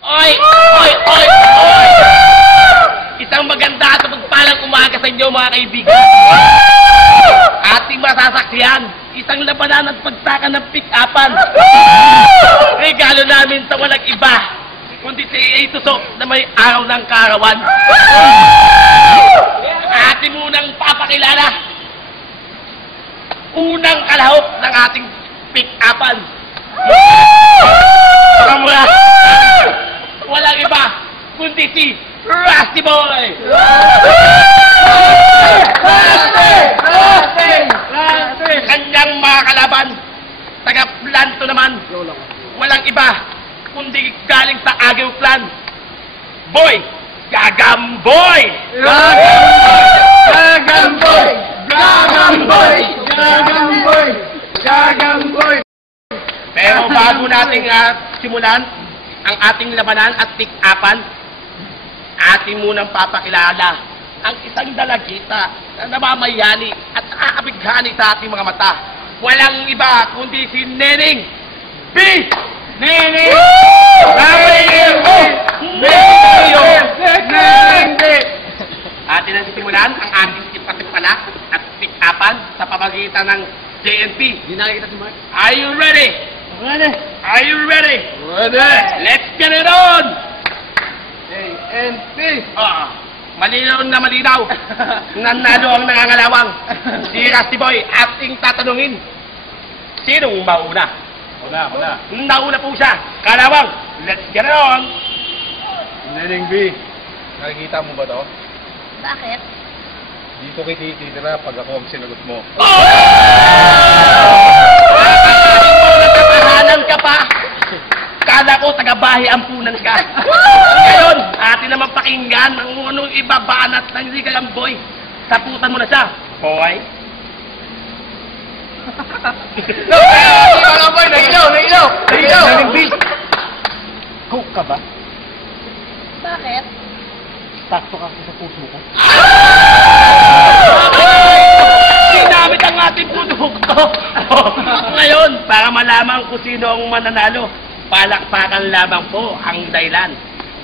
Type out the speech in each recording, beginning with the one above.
Oy! Oy! Oy! Oy! Isang maganda at pagpalang umaga sa inyo mga kaibigan. Ating masasaksihan, isang labanan at pagsakan ng pick-upan. Regalo namin sa walang iba, kundi si Ituso na may araw ng kaarawan. Ating munang papakilala, unang kalahok ng ating pick-upan. Walang iba, kundi si Rusty Boy! Kanyang mga kalaban, taga-planto naman, walang iba, kundi galing sa Agaw Clan. Boy! Gagamboy! Gagamboy! Gagamboy! Gagamboy! Gagamboy! Pero bago nating simulan ang ating labanan at pick-upan, ating munang papakilala ang isang dalagita na namamayani at aabighani sa ating mga mata. Walang iba kundi si Neneng B! Neneng! Neneng B! Neneng B! Atin ang sisimulan ang ating tipatipanak at pick-upan sa pamagitan ng JNP. Di nakikita si Mark. Are you ready? Ready? Are you ready? Ready! Let's get it on! ANP! Malinaw na malinaw. Nanalo ang nangangalawang. Si Rusty Boy, ating tatanungin. Sinong mauna? Wala. Nauna po siya. Kalawang, let's get it on! Neneng B, nakikita mo ba to? Bakit? Dito kititira pag ako ang sinagot mo. Natapahanan ka pa. Kala ko taga-bahay ampunan ka. Ngayon, atin naman pakinggan ang anong ibabanat ng si Gagamboy. Taputan mo na siya. Boy. Gagamboy! Nagilaw! Neneng B! Coke ka ba? Bakit? Takto ka sa puso ko. Sinamit ang ating produkto. Ngayon, para malaman kung sino ang mananalo, palakpakan lamang po ang dahilan.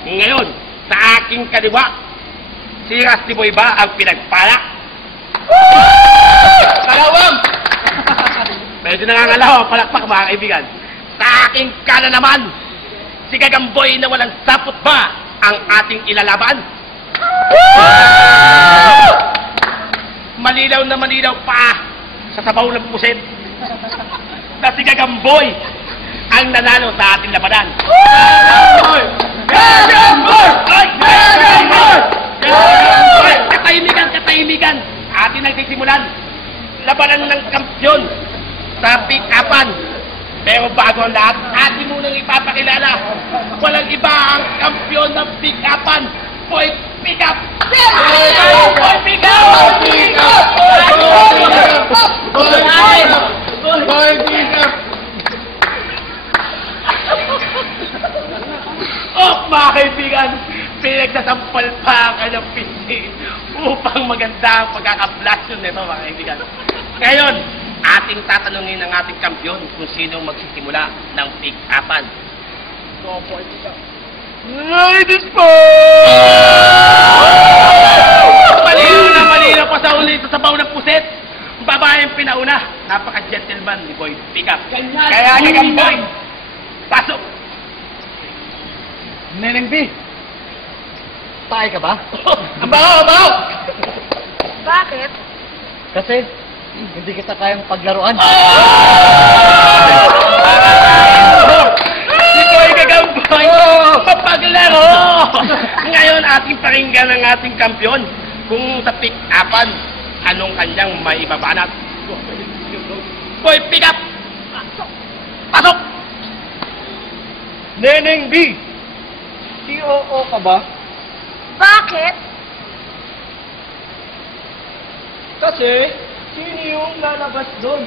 Ngayon, sa aking kaliwa, si Rusty Boy ba ang pinagpalak? Kalawang! Medyo nangangalaw ang palakpak mga kaibigan. Sa aking kanan naman, si Gagamboy na walang sapot ba ang ating ilalaban? Malinaw na malinaw pa sa sabaw ng puset na si Gagamboy ang nanalo sa ating labanan. Gagamboy! Gagamboy! Gagamboy! Gagamboy! Katahimikan! Atin ang sisimulan. Labanan ng kampyon sa pick-upan. Pero bago ang lahat, atin munang ipapakilala. Walang iba ang kampyon ng pick-upan. Boy, pick up! Boy, pick up! Boy, pick up! Mga kaibigan, pinagsasampal pa ang kanyang PC upang maganda ang pagkaka-flash nito, mga kaibigan. Ngayon, ating tatanungin ang ating kampiyon kung sino magsisimula ng pick-upan. So, boy, pick up. Ladies po! Malinaw pa sa ulit sa sabaw ng puset. Babaeng pinauna. Napaka-gentleman ni Boy Pick Up. Kaya Gagamboy, pasok! Neneng B, tayo ka ba? Abaw! Bakit? Kasi hindi kita kayang paglaruan. Si Boy Gagamboy, mapaglaro! Ngayon, ating paringgan ang ating kampyon. Kung sa pick-upan, anong kanyang maibabanat? Boy, pick up! Pasok! Neneng B, COO ka ba? Bakit? Kasi, sino yung lalabas doon?